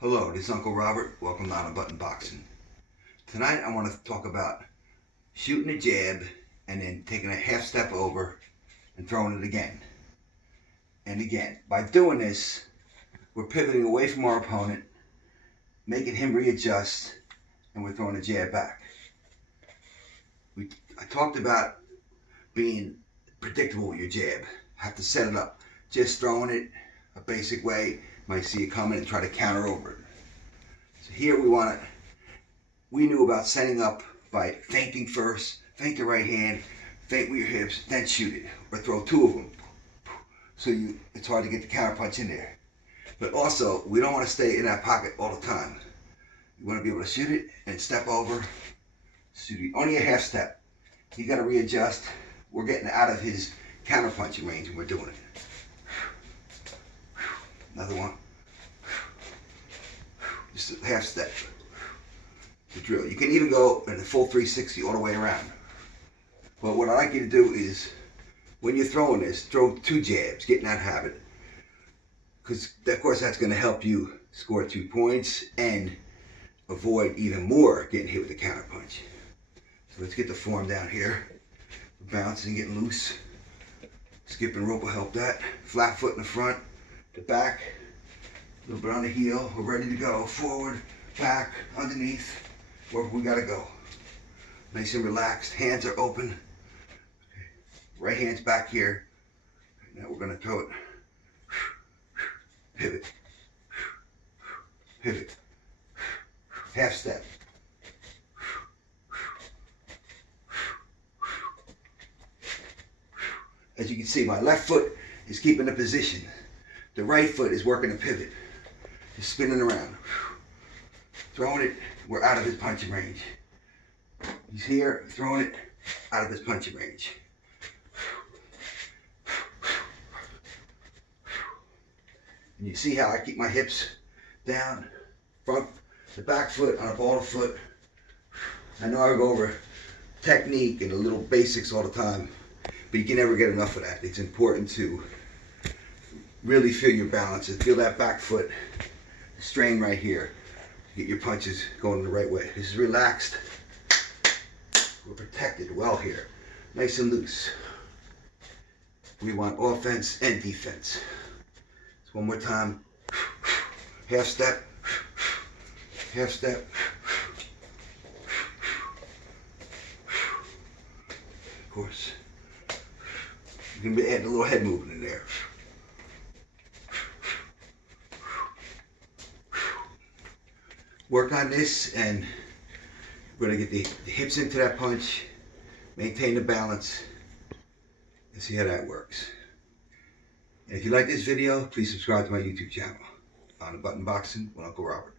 Hello, this is Uncle Robert. Welcome to On a Button Boxing. Tonight I want to talk about shooting a jab and then taking a half step over and throwing it again and again. By doing this, we're pivoting away from our opponent, making him readjust, and we're throwing a jab back. I talked about being predictable with your jab. Have to set it up. Just throwing it a basic way, you might see it coming and try to counter over it. So here we knew about setting up by feinting first, feint the right hand, feint with your hips, then shoot it, or throw two of them. So it's hard to get the counter punch in there. But also, we don't want to stay in that pocket all the time. You want to be able to shoot it and step over, shoot it. Only a half step. You got to readjust. We're getting out of his counter punching range and we're doing it. Another one. Just a half step. The drill. You can even go in a full 360 all the way around. But what I like you to do is, when you're throwing this, throw two jabs, get in that habit. Because, of course, that's going to help you score 2 points and avoid even more getting hit with a counter punch. So let's get the form down here. Bouncing, getting loose. Skipping rope will help that. Flat foot in the front, the back, a little bit on the heel. We're ready to go. Forward, back, underneath, wherever we gotta go. Nice and relaxed. Hands are open. Right hand's back here. Now we're gonna throw it. Pivot. Pivot. Half step. As you can see, my left foot is keeping the position. The right foot is working a pivot. He's spinning around. Throwing it, we're out of his punching range. He's here, throwing it, out of his punching range. And you see how I keep my hips down, front, the back foot on a ball of foot. I know I go over technique and the little basics all the time, but you can never get enough of that. It's important to really feel your balance and feel that back foot strain right here. Get your punches going the right way. This is relaxed. We're protected well here. Nice and loose. We want offense and defense. So one more time. Half step. Half step. Of course. You can add a little head movement in there. Work on this and we're going to get the hips into that punch, maintain the balance, and see how that works. And if you like this video, please subscribe to my YouTube channel, On a Button Boxing with Uncle Robert.